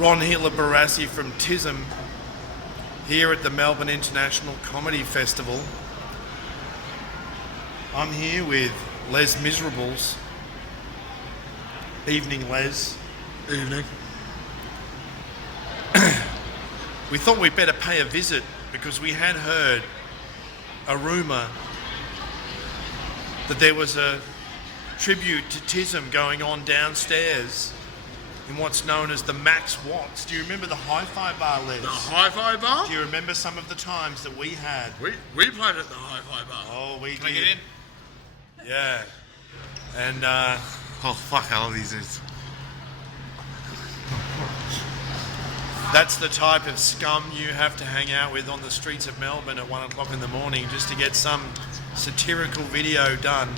Hitler Barassi from TISM here at the Melbourne International Comedy Festival. I'm here with Les Miserables. Evening, Les. Evening. We thought we'd better pay a visit because we had heard a rumour that there was a tribute to TISM going on downstairs in what's known as the Max Watts. Do you remember the hi-fi bar, Les? The hi-fi bar? Do you remember some of the times that we had? We played at the hi-fi bar. Oh, we Can I did. get in? Yeah. And Oh fuck, I love these dudes. that's the type of scum you have to hang out with on the streets of Melbourne at 1 o'clock in the morning just to get some satirical video done.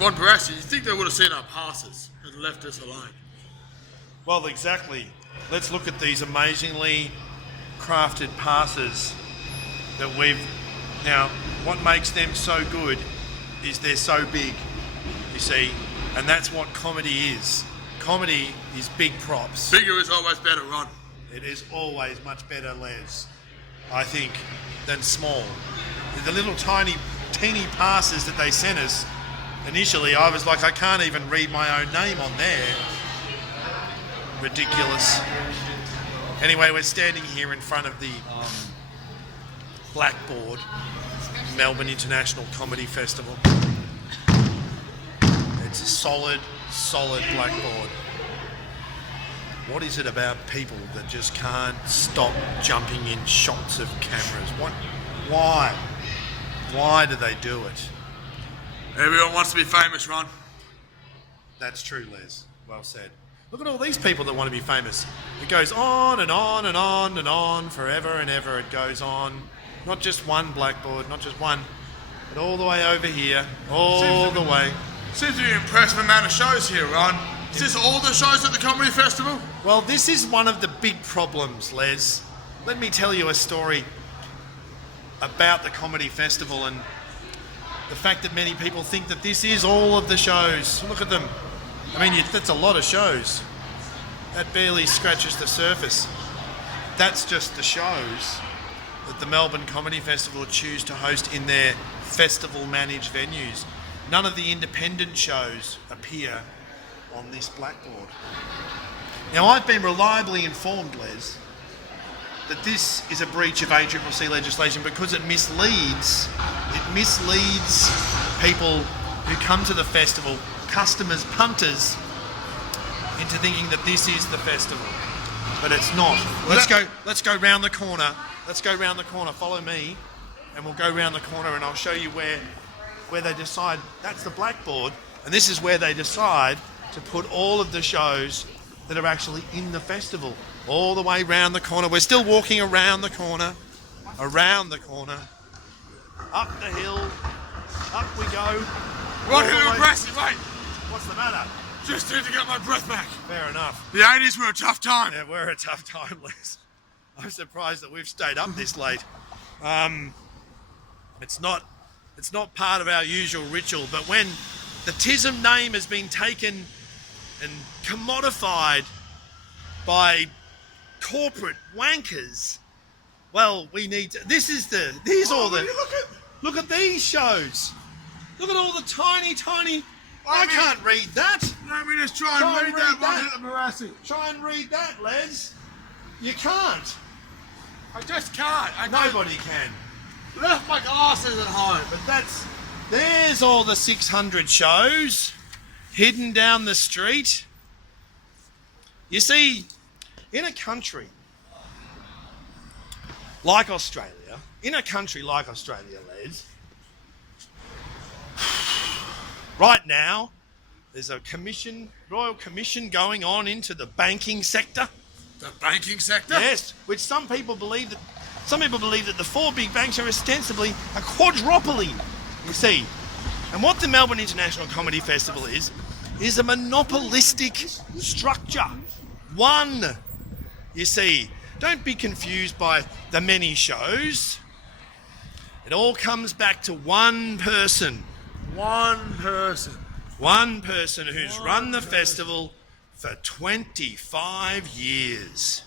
Ron Barassi, you think they would have seen our passes and left us alone? Well, exactly. Let's look at these amazingly crafted passes that we've... Now, what makes them so good is they're so big, you see, and that's what comedy is. Comedy is big props. Bigger is always better, Ron. It is always much better, Les, I think, than small. The little teeny passes that they sent us, initially I was like, I can't even read my own name on there. Ridiculous. Anyway, we're standing here in front of the Blackboard, Melbourne International Comedy Festival. It's a solid blackboard. What is it about people that just can't stop jumping in shots of cameras? Why? Why do they do it? Everyone wants to be famous, Ron. That's true, Les. Well said. Look at all these people that want to be famous. It goes on and on and on and on, forever and ever it goes on. Not just one blackboard, not just one, but all the way over here, all the way. Seems to be an impressive amount of shows here, Ron. Is this all the shows at the comedy festival? Well, this is one of the big problems, Les. Let me tell you a story about the comedy festival and the fact that many people think that this is all of the shows. Look at them. I mean, that's a lot of shows. That barely scratches the surface. That's just the shows that the Melbourne Comedy Festival choose to host in their festival-managed venues. None of the independent shows appear on this blackboard. Now, I've been reliably informed, Les, that this is a breach of ACCC legislation because it misleads people who come to the festival, customers, punters, into thinking that this is the festival, but it's not. Let's go round the corner. Let's go round the corner. Follow me, and we'll go round the corner, and I'll show you where they decide. That's the blackboard, and this is where they decide to put all of the shows that are actually in the festival, all the way round the corner. We're still walking around the corner, up the hill, up we go. Ron, Hitler Barassi, wait! What's the matter? Just need to get my breath back. Fair enough. The 80s were a tough time. Yeah, we're a tough time, Les. I'm surprised that we've stayed up this late. It's not part of our usual ritual, but when the TISM name has been taken and commodified by corporate wankers, well, we need to... Look at these shows. Look at all the tiny... I can't read that. Let me just try and read that one, Hitler Barassi. Try and read that, Les. You can't. I just can't. Nobody can. Left my glasses at home. But there's all the 600 shows hidden down the street. You see, in a country like Australia, Les, right now, there's a royal commission going on into the banking sector. The banking sector? Yes, which some people believe that the four big banks are ostensibly a quadropoly, you see. And what the Melbourne International Comedy Festival is a monopolistic structure. One, you see. Don't be confused by the many shows. It all comes back to one person. One person. One person who's run the festival for 25 years.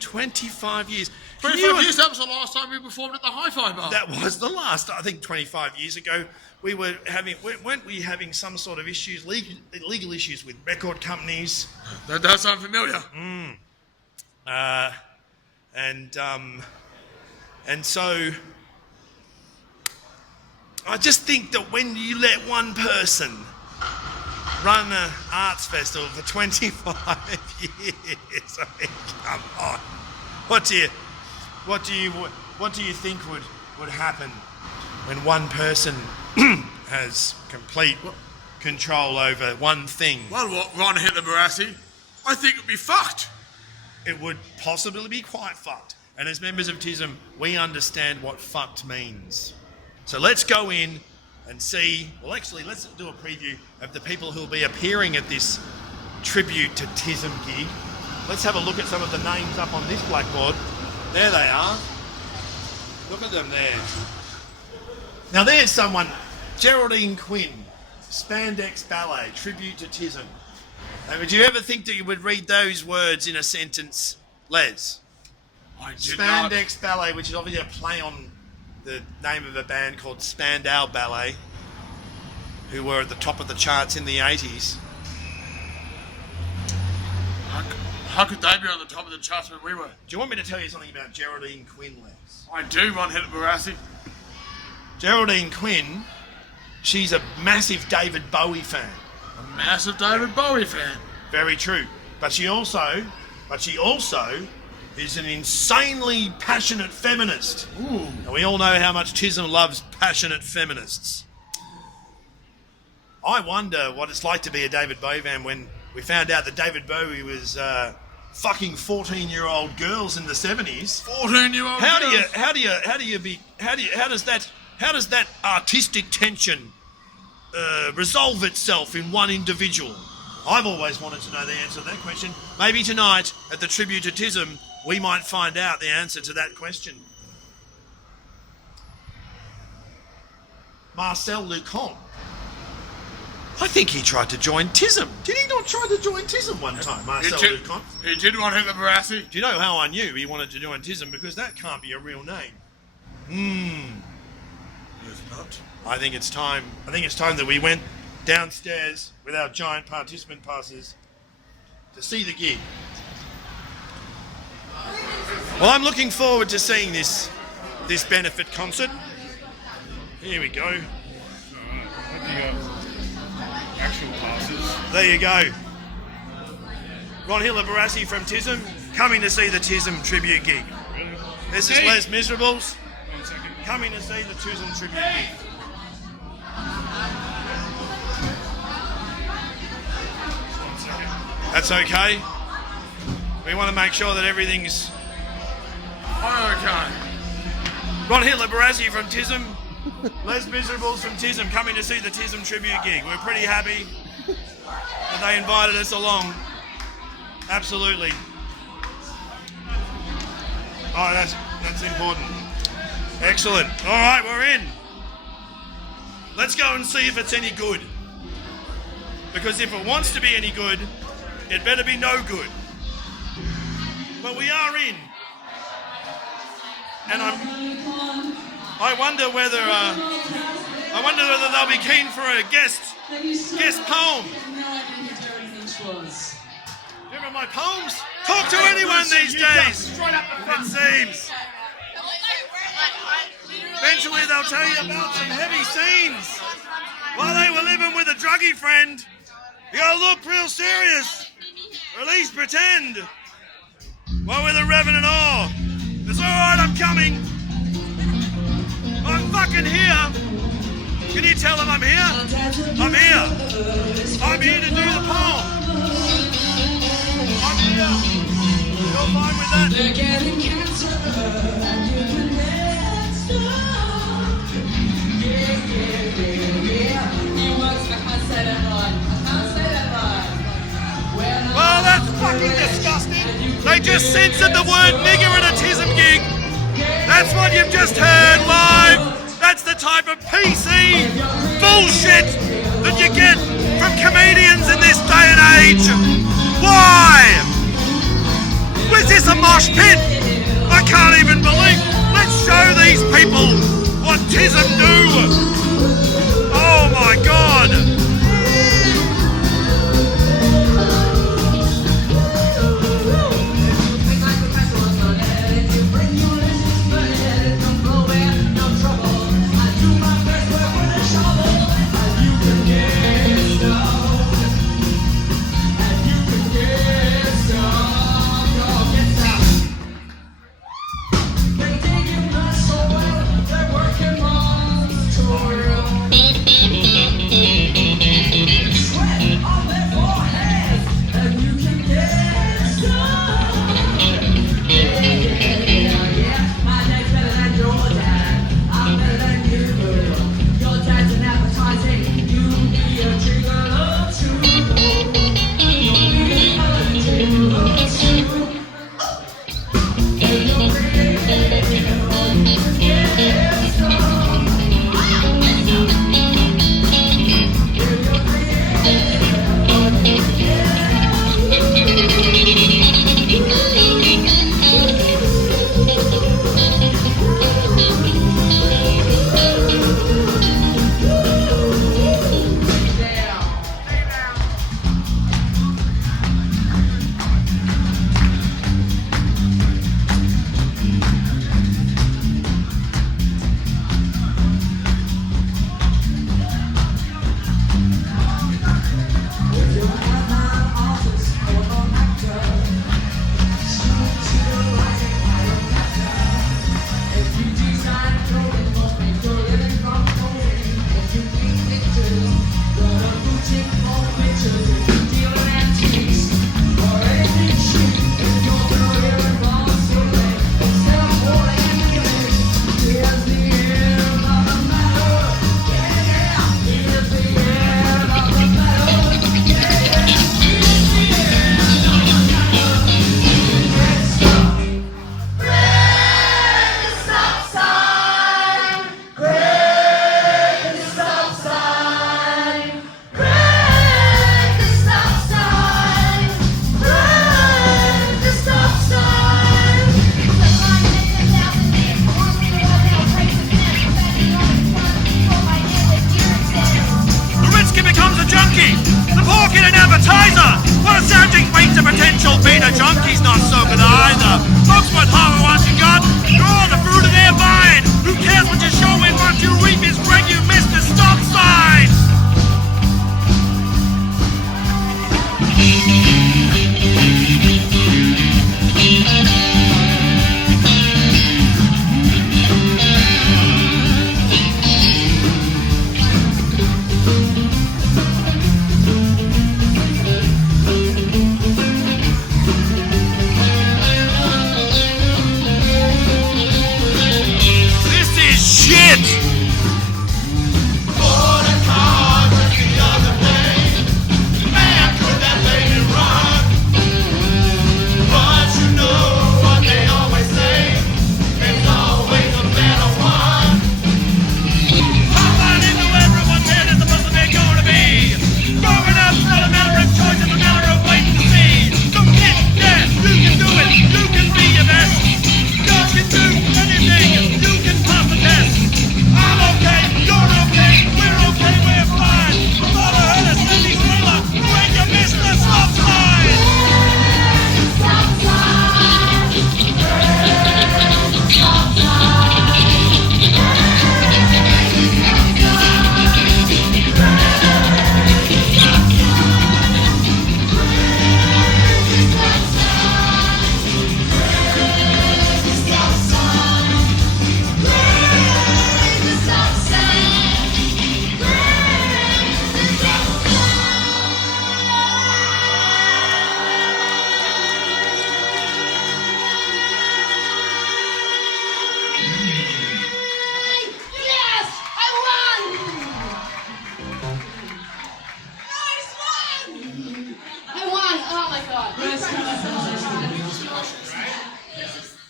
25 years. 25 years, that was the last time we performed at the Hi-Fi Bar. That was the last. I think 25 years ago, weren't we having some sort of issues, legal issues with record companies? That does sound familiar. And so I just think that when you let one person run an arts festival for 25 years, I mean, come on. What do you think would happen when one person has complete control over one thing? Well, what, Ron Hitler Barassi? I think it'd be fucked. It would possibly be quite fucked. And as members of TISM, we understand what fucked means. So let's go in and see, well actually let's do a preview of the people who will be appearing at this tribute to TISM gig. Let's have a look at some of the names up on this blackboard. There they are. Look at them there. Now there's someone, Geraldine Quinn, Spandex Ballet, tribute to TISM. Now, would you ever think that you would read those words in a sentence, Les? I did not. Spandex Ballet, which is obviously a play on the name of a band called Spandau Ballet, who were at the top of the charts in the 80s. How could they be on the top of the charts when we were? Do you want me to tell you something about Geraldine Quinn, Les? I do, Ron Hitler Barassi. Geraldine Quinn, she's a massive David Bowie fan. A massive David Bowie fan. Very true. But she also is an insanely passionate feminist. Ooh. And we all know how much TISM loves passionate feminists. I wonder what it's like to be a David Bowie fan when we found out that David Bowie was fucking 14-year-old girls in the 70s. 14-year-old girls. How does that artistic tension resolve itself in one individual? I've always wanted to know the answer to that question. Maybe tonight at the tribute to TISM, we might find out the answer to that question. Marcel Lucon. I think he tried to join TISM. Did he not try to join TISM one time, Marcel Lucon? He did, Ron Hitler Barassi. Do you know how I knew he wanted to join TISM? Because that can't be a real name. It's not. I think it's time that we went downstairs with our giant participant passes to see the gig. Well, I'm looking forward to seeing this benefit concert. Here we go. Actual passes. There you go. Ron Hitler Barassi from TISM coming to see the TISM tribute gig. Really? This is Les Miserables 1 second. coming to see the TISM tribute gig. That's okay. We want to make sure that everything's... Okay. Ron Hitler Barassi from TISM, Les Miserables from TISM coming to see the TISM tribute gig. We're pretty happy that they invited us along. Absolutely. Oh, that's important. Excellent. All right, we're in. Let's go and see if it's any good. Because if it wants to be any good, it better be no good. But we are in. And I wonder whether they'll be keen for a guest poem. Remember my poems? Talk to anyone these days. It seems. Eventually they'll tell you about some heavy scenes. While they were living with a druggy friend, you gotta look real serious. Or at least pretend. While with a revenant awe. It's alright, I'm coming. I'm fucking here. Can you tell them I'm here? I'm here. I'm here to do the poem. I'm here. You're fine with that? They're getting cancer and you can let stop. Yeah. He works for can't say that line. I can't say that line. Well, that's fucking disgusting. They just censored the word nigger at a TISM gig. That's what you've just heard live. That's the type of PC bullshit that you get from comedians in this day and age. Why? Was this a mock mosh pit. I can't even believe. Let's show these people what TISM do. Oh my God.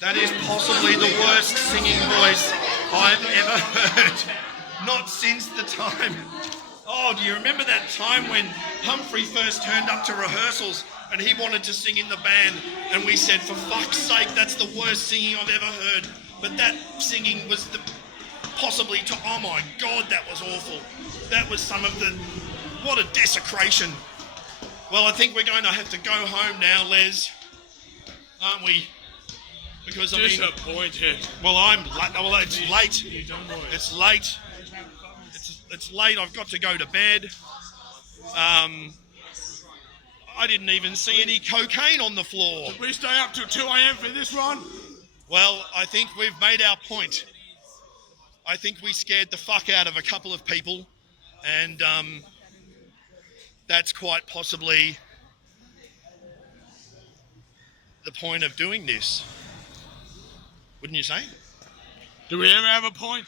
That is possibly the worst singing voice I've ever heard. Not since the time. Oh, do you remember that time when Humphrey first turned up to rehearsals and he wanted to sing in the band, and we said, for fuck's sake, that's the worst singing I've ever heard. But that singing was possibly oh my God, that was awful. That was some of the, what a desecration. Well, I think we're going to have to go home now, Les, aren't we? Because disappointed. Well, it's late. It's late. It's late. I've got to go to bed. I didn't even see any cocaine on the floor. Did we stay up till 2 a.m. for this one? Well, I think we've made our point. I think we scared the fuck out of a couple of people, and that's quite possibly the point of doing this. Wouldn't you say? Do we ever have a point?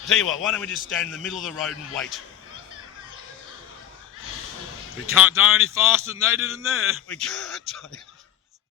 I'll tell you what, why don't we just stand in the middle of the road and wait? We can't die any faster than they did in there. We can't die.